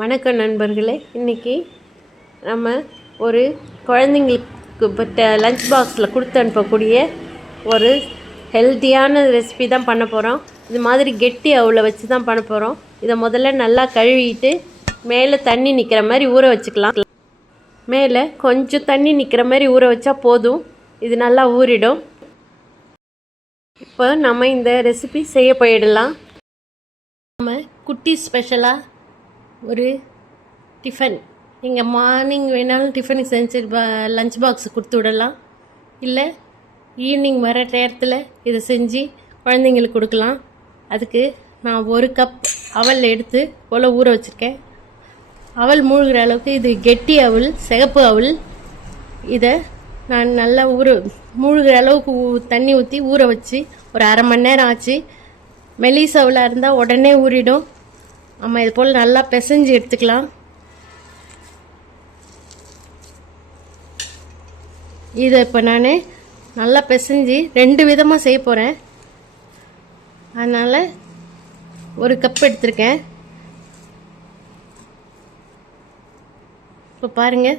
வணக்கம் நண்பர்களே. இன்றைக்கி நம்ம ஒரு குழந்தைங்களுக்கு பட்ட லஞ்ச் பாக்ஸில் கொடுத்து அனுப்பக்கூடிய ஒரு ஹெல்த்தியான ரெசிபி தான் பண்ண போகிறோம் இது மாதிரி கெட்டி அவுளை வச்சு தான் பண்ண போகிறோம் இதை முதல்ல நல்லா கழுவிட்டு மேலே தண்ணி நிற்கிற மாதிரி ஊற வச்சுக்கலாம். மேலே கொஞ்சம் தண்ணி நிற்கிற மாதிரி ஊற வச்சா போதும். இது நல்லா ஊறிடும். இப்போ நம்ம இந்த ரெசிபி செய்ய போயிடலாம். நம்ம குட்டி ஸ்பெஷலாக ஒரு டிஃபன் நீங்கள் மார்னிங் வேணாலும் டிஃபனுக்கு செஞ்சு லஞ்ச் பாக்ஸ் கொடுத்து விடலாம். இல்லை ஈவினிங் வர நேரத்தில் இதை செஞ்சு குழந்தைங்களுக்கு கொடுக்கலாம். அதுக்கு நான் ஒரு கப் அவல் எடுத்து போல் ஊற வச்சுருக்கேன். அவல் மூழ்கிற அளவுக்கு இது கெட்டி அவல் சிகப்பு அவல். இதை நான் நல்லா ஊற மூழ்கிற அளவுக்கு தண்ணி ஊற்றி ஊற வச்சு ஒரு அரை மணி நேரம் ஆச்சு. மெலிசவலாக அவலாக இருந்தால் உடனே ஊறிடும். நம்ம இது போல் நல்லா பிசைஞ்சு எடுத்துக்கலாம். இதை இப்போ நான் நல்லா பிசைஞ்சு ரெண்டு விதமாக செய்ய போகிறேன் அதனால் ஒரு கப் எடுத்திருக்கேன். இப்போ பாருங்கள்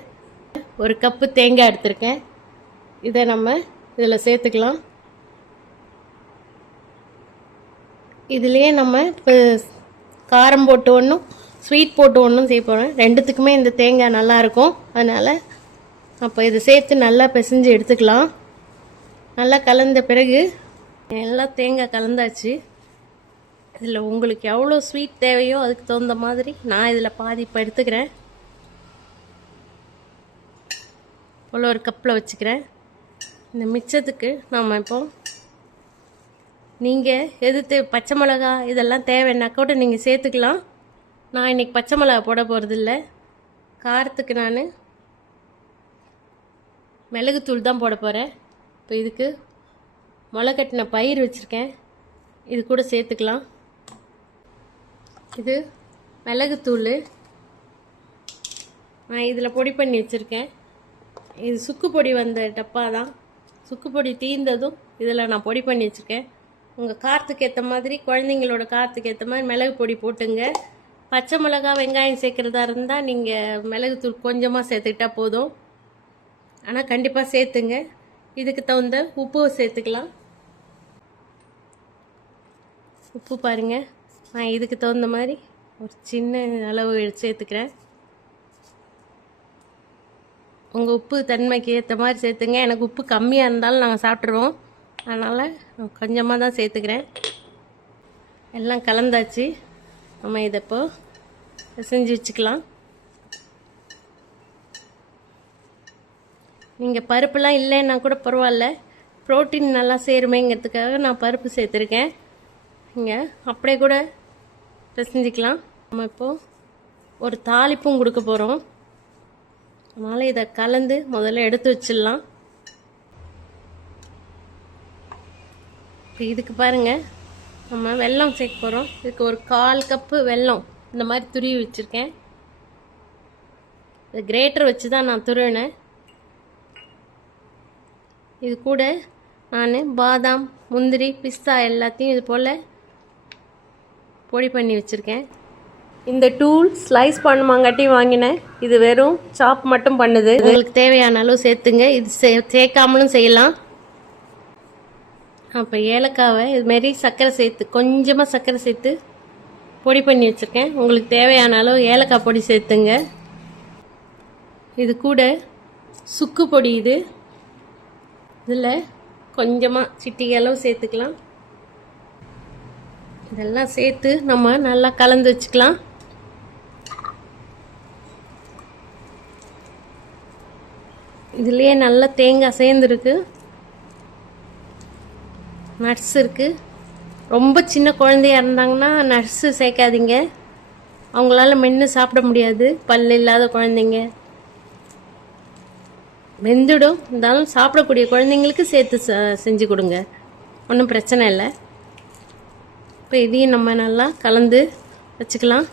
ஒரு கப்பு தேங்காய் எடுத்திருக்கேன். இதை நம்ம இதில் சேர்த்துக்கலாம். இதுலேயே நம்ம இப்போ காரம் போட்டு ஒன்றும் ஸ்வீட் போட்டு ஒன்றும் செய்ய போகிறேன் ரெண்டுத்துக்குமே இந்த தேங்காய் நல்லா இருக்கும். அதனால் அப்போ இதை சேர்த்து நல்லா பிசைஞ்சு எடுத்துக்கலாம். நல்லா கலந்த பிறகு எல்லாம் தேங்காய் கலந்தாச்சு. இதில் உங்களுக்கு எவ்வளோ ஸ்வீட் தேவையோ அதுக்கு தகுந்த மாதிரி நான் இதில் பாதி இப்போ எடுத்துக்கிறேன். போல் ஒரு கப்பில் வச்சுக்கிறேன். இந்த மிச்சத்துக்கு நாம் இப்போ நீங்கள் எது தே பச்சை மிளகா இதெல்லாம் தேவைன்னா கூட நீங்கள் சேர்த்துக்கலாம். நான் இன்னைக்கு பச்சை மிளகா போட போகிறதில்ல காரத்துக்கு நான் மிளகுத்தூள் தான் போட போகிறேன் இப்போ இதுக்கு முளை கட்டின பயிர் வச்சுருக்கேன். இது கூட சேர்த்துக்கலாம். இது மிளகுத்தூள். நான் இதில் பொடி பண்ணி வச்சுருக்கேன். இது சுக்கு பொடி வந்த டப்பா தான். சுக்கு பொடி தீர்ந்ததும் இதில் நான் பொடி பண்ணி வச்சுருக்கேன். உங்கள் காற்றுக்கு ஏற்ற மாதிரி குழந்தைங்களோட காற்றுக்கு ஏற்ற மாதிரி மிளகு பொடி போட்டுங்க. பச்சை மிளகா வெங்காயம் சேர்க்குறதா இருந்தால் நீங்கள் மிளகுத்தூள் கொஞ்சமாக சேர்த்துக்கிட்டா போதும். ஆனால் கண்டிப்பாக சேர்த்துங்க. இதுக்கு தகுந்த உப்பு சேர்த்துக்கலாம். உப்பு பாருங்கள் நான் இதுக்கு தகுந்த மாதிரி ஒரு சின்ன அளவு சேர்த்துக்கிறேன். உங்கள் உப்பு தன்மைக்கு ஏற்ற மாதிரி சேர்த்துங்க. எனக்கு உப்பு கம்மியாக இருந்தாலும் நாங்கள் சாப்பிட்ருவோம் அதனால் நான் கொஞ்சமாக தான் சேர்த்துக்கிறேன். எல்லாம் கலந்தாச்சு. நம்ம இதை இப்போ செஞ்சு வச்சுக்கலாம். நீங்கள் பருப்புலாம் இல்லைன்னா கூட பரவாயில்ல. ப்ரோட்டீன் நல்லா சேருமேங்கிறதுக்காக நான் பருப்பு சேர்த்துருக்கேன். நீங்கள் அப்படியே கூட பிசைஞ்சிக்கலாம். நம்ம இப்போது ஒரு தாளிப்பும் கொடுக்க போகிறோம் அதனால் இதை கலந்து முதல்ல எடுத்து வச்சிடலாம். இதுக்கு பாருங்கள் நம்ம வெல்லம் சேர்க்க போகிறோம் இதுக்கு ஒரு கால் கப்பு வெல்லம் இந்த மாதிரி துருவி வச்சுருக்கேன். இது கிரேட்டர் வச்சு தான் நான் துருவினேன். இது கூட நான் பாதாம் முந்திரி பிஸ்தா எல்லாத்தையும் இது போல் பொடி பண்ணி வச்சுருக்கேன். இந்த டூல் ஸ்லைஸ் பண்ணுமாங்காட்டி வாங்கினேன். இது வெறும் சாப் மட்டும் பண்ணுது. உங்களுக்கு தேவையான அளவு சேர்த்துங்க. இது சே சேர்க்காமலும் செய்யலாம். அப்போ ஏலக்காவை இதுமாரி சர்க்கரை சேர்த்து கொஞ்சமாக சர்க்கரை சேர்த்து பொடி பண்ணி வச்சுருக்கேன். உங்களுக்கு தேவையான அளவு ஏலக்காய் பொடி சேர்த்துங்க. இது கூட சுக்கு பொடி இது. இதில் கொஞ்சமாக சிட்டிகை அளவு சேர்த்துக்கலாம். இதெல்லாம் சேர்த்து நம்ம நல்லா கலந்து வச்சுக்கலாம். இதுலேயே நல்லா தேங்காய் சேர்ந்துருக்கு. நட்ஸ் இருக்குது ரொம்ப சின்ன குழந்தையா இருந்தாங்கன்னா நட்ஸு சேர்க்காதீங்க. அவங்களால மென்று சாப்பிட முடியாது. பல் இல்லாத குழந்தைங்க. வெந்துடும் இருந்தாலும் சாப்பிடக்கூடிய குழந்தைங்களுக்கு சேர்த்து ச- செஞ்சு கொடுங்க. ஒன்றும் பிரச்சனை இல்லை. இப்போ இதையும் நம்ம நல்லா கலந்து வச்சுக்கலாம்.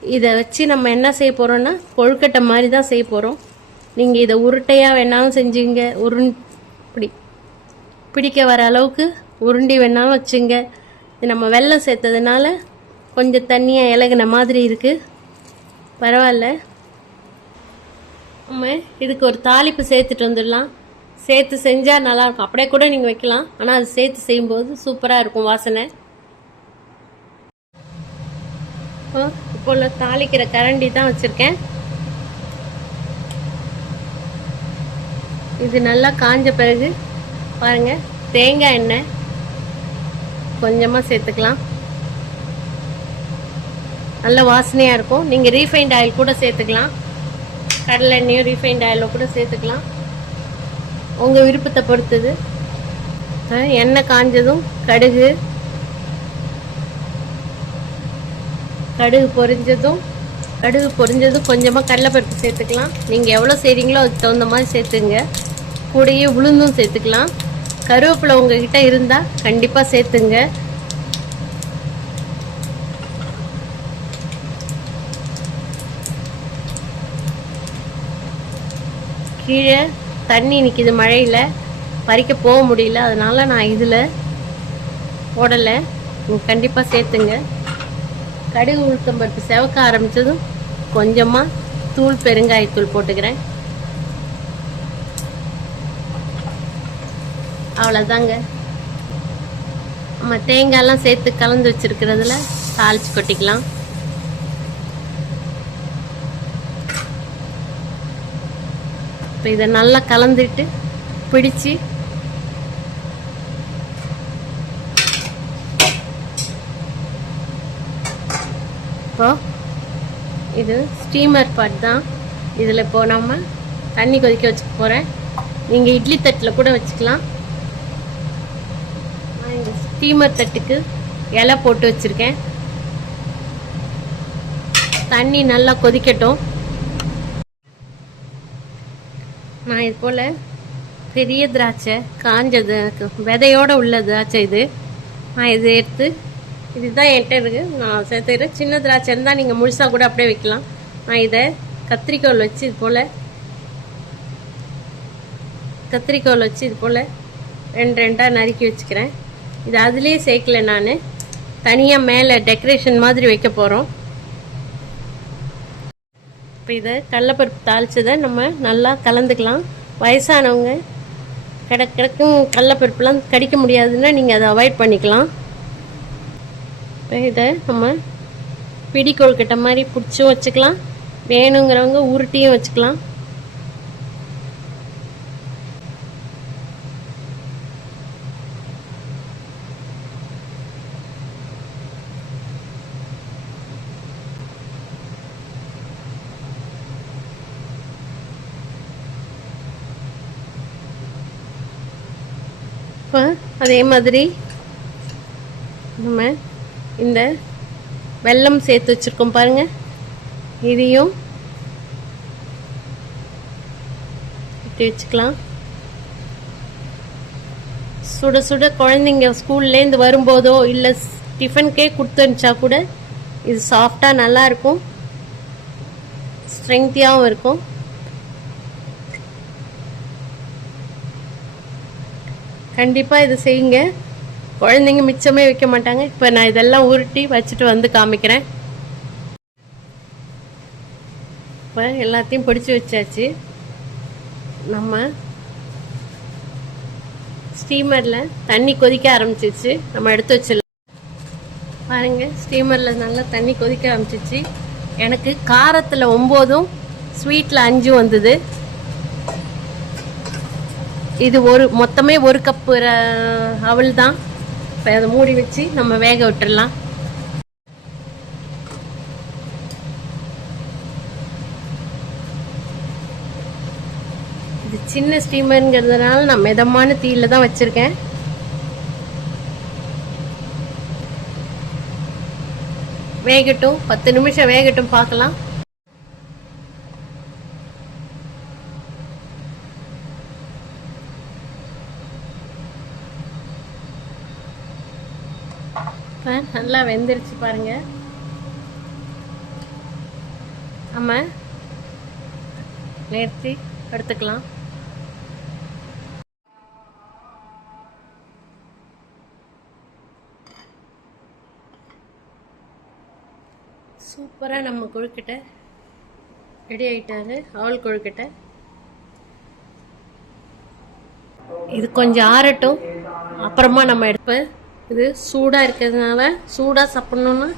இதை வச்சு நம்ம என்ன செய்ய போகிறோன்னா கொழுக்கட்டை மாதிரி தான் செய்ய போகிறோம் நீங்கள் இதை உருட்டையாக வேணாலும் செஞ்சுங்க. உருண் இப்படி. பிடிக்க வர அளவுக்கு உருண்டி வேணாலும் வச்சுங்க. இது நம்ம வெல்லம் சேர்த்ததுனால கொஞ்சம் தண்ணியாக இலகுன மாதிரி இருக்குது பரவாயில்ல. நம்ம இதுக்கு ஒரு தாளிப்பு சேர்த்துட்டு வந்துடலாம். சேர்த்து செஞ்சால் நல்லாயிருக்கும் அப்படியே கூட நீங்கள் வைக்கலாம். ஆனால் அது சேர்த்து செய்யும்போது சூப்பராக இருக்கும் வாசனை. இப்போ உள்ள தாளிக்கிற கரண்டி தான் வச்சுருக்கேன். இது நல்லா காஞ்ச பிறகு பாருங்கள் தேங்காய் எண்ணெய். கொஞ்சமாக சேர்த்துக்கலாம். நல்ல வாசனையாக இருக்கும். நீங்கள் ரீஃபைண்ட் ஆயில் கூட சேர்த்துக்கலாம். கடலை எண்ணெயோ ரீஃபைண்ட் ஆயிலோ கூட சேர்த்துக்கலாம். உங்கள் விருப்பத்தை பொறுத்தது. எண்ணெய் காஞ்சதும் கடுகு. கடுகு பொரிஞ்சதும் கடுகு பொரிஞ்சதும் கொஞ்சமாக கடலைப்பருப்பு சேர்த்துக்கலாம். நீங்கள் எவ்வளோ செய்கிறீங்களோ அதுக்கு தகுந்த மாதிரி சேர்த்துங்க. கூடையே உளுந்தும் சேர்த்துக்கலாம். கருவேப்பிலை உங்ககிட்ட இருந்தால் கண்டிப்பாக சேர்த்துங்க. கீழே தண்ணி நிற்கிது மழையில். பறிக்க போக முடியல. அதனால நான் இதில் போடலை. நீங்கள் கண்டிப்பாக சேர்த்துங்க. கடுகு உளுத்தம் பருப்பு செவக்க ஆரம்பித்ததும் கொஞ்சமாக தூள் பெருங்காயத்தூள் போட்டுக்கிறேன். அவ்வளோதாங்க நம்ம தேங்காயெல்லாம் சேர்த்து கலந்து வச்சுருக்கிறதுல தாளிச்சு கொட்டிக்கலாம். இப்போ இதை நல்லா கலந்துட்டு பிடிச்சு இப்போ இது ஸ்டீமர் பாட் தான். இதில் இப்போ நம்ம தண்ணி கொதிக்க வச்சுக்க போகிறேன் நீங்கள் இட்லி தட்டில் கூட வச்சுக்கலாம். ஸ்டீமர் தட்டுக்கு இலை போட்டு வச்சுருக்கேன். தண்ணி நல்லா கொதிக்கட்டும். நான் இது போல் பெரிய திராட்சை காஞ்சது விதையோட உள்ள திராட்சை இது. நான் இதை எடுத்து இதுதான் என்கிட்ட இருக்குது நான் சேர்த்துக்கிறேன் சின்ன திராட்சை இருந்தால் நீங்கள் முழுசாக கூட அப்படியே வைக்கலாம் நான் இதை கத்திரிக்கோல் வச்சு இது போல் கத்திரிக்கோல் வச்சு இது போல் ரெண்டு ரெண்டாக நறுக்கி வச்சுக்கிறேன். இது அதுலேயே சேர்க்கல நான். தனியாக மேலே டெக்கரேஷன் மாதிரி வைக்க போகிறோம் இப்போ இதை கடலப்பருப்பு தாளிச்சதை நம்ம நல்லா கலந்துக்கலாம். வயசானவங்க கிடக்கு கிடக்கும் கடலப்பருப்புலாம் கடிக்க முடியாதுன்னா நீங்கள் அதை அவாய்ட் பண்ணிக்கலாம். இப்போ இதை நம்ம பிடிக்கோள் கிட்ட மாதிரி பிடிச்சும் வச்சுக்கலாம். வேணுங்கிறவங்க உருட்டியும் வச்சுக்கலாம் இப்போ அதே மாதிரி நம்ம இந்த வெல்லம் சேர்த்து வச்சுருக்கோம் பாருங்க. இதையும் இட்டு வச்சுக்கலாம். சுட சுட குழந்தைங்க ஸ்கூல்லேருந்து வரும்போதோ இல்லை டிஃபனுக்கே கொடுத்து அனுப்பிச்சா கூட இது சாஃப்டாக நல்லா இருக்கும். இருக்கும். கண்டிப்பாக இது செய்யுங்க. குழந்தைங்க மிச்சமே வைக்க மாட்டாங்க. இப்போ நான் இதெல்லாம் உருட்டி வச்சுட்டு வந்து காமிக்கிறேன். இப்போ எல்லாத்தையும் பிடிச்சி வச்சாச்சு. நம்ம ஸ்டீமரில் தண்ணி கொதிக்க ஆரம்பிச்சிச்சு. நம்ம எடுத்து வச்சிடலாம். பாருங்கள் ஸ்டீமரில் நல்லா தண்ணி கொதிக்க ஆரம்பிச்சிச்சு. எனக்கு காரத்தில் ஒம்போதும் ஸ்வீட்டில் அஞ்சும் வந்தது. இது ஒரு மொத்தமே ஒரு கப்பு அவள் தான். இப்போ அதை மூடி வச்சு நம்ம வேக விட்டுறலாம். இது சின்ன ஸ்டீமருங்கிறதுனால நான் மிதமான தீயில தான் வச்சிருக்கேன். வேகட்டும் பத்து நிமிஷம் வேகட்டும் பார்க்கலாம். இப்போ நல்லா வெந்துருச்சு பாருங்க. நம்ம நேர்த்தி எடுத்துக்கலாம் சூப்பராக நம்ம குழுக்கிட்ட ரெடி ஆயிட்டாரு. அவல் கொழுக்கட்டை. இது கொஞ்சம் ஆறட்டும். அப்புறமா நம்ம எடுப்பேன் இது சூடாக இருக்கிறதுனால சூடாக சாப்பிட்ணுன்னா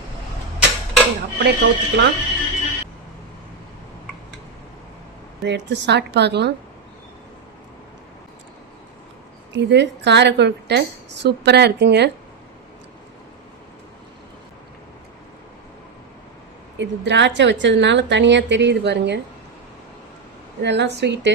அப்படியே கவுத்துக்கலாம். இதை எடுத்து சாப்பிட்டு பார்க்கலாம். இது கார கொழுக்கட்டை சூப்பராக இருக்குங்க. இது திராட்சை வச்சதுனால தனியாக தெரியுது பாருங்கள் இதெல்லாம் ஸ்வீட்டு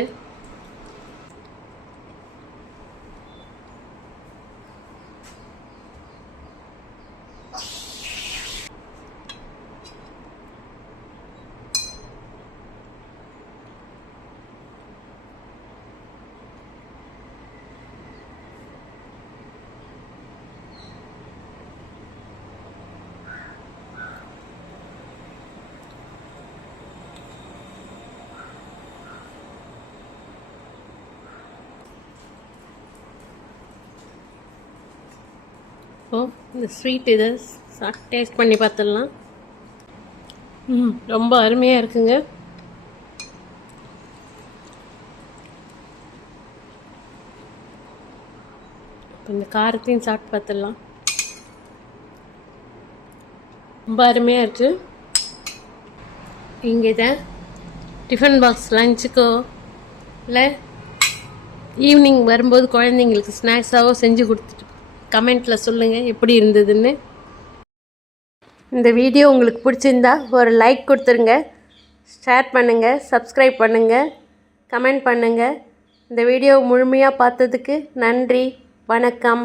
ஓ இந்த ஸ்வீட் இதை டேஸ்ட் பண்ணி பார்த்துடலாம். ம் ரொம்ப அருமையாக இருக்குங்க. இப்போ இந்த காரத்தையும் சாப்பிட்டு பார்த்துடலாம். ரொம்ப அருமையாக இருக்குது இங்கே இதை டிஃபன் பாக்ஸ் லஞ்சுக்கோ இல்லை ஈவினிங் வரும்போது குழந்தைங்களுக்கு ஸ்நாக்ஸாகவோ செஞ்சு கொடுத்துட்டு கமெண்ட்டில் சொல்லுங்கள் எப்படி இருந்ததுன்னு. இந்த வீடியோ உங்களுக்கு பிடிச்சிருந்தா ஒரு லைக் கொடுத்துருங்க ஷேர் பண்ணுங்கள் சப்ஸ்கிரைப் பண்ணுங்கள் கமெண்ட் பண்ணுங்கள் இந்த வீடியோ முழுமையாக பார்த்ததுக்கு நன்றி வணக்கம்.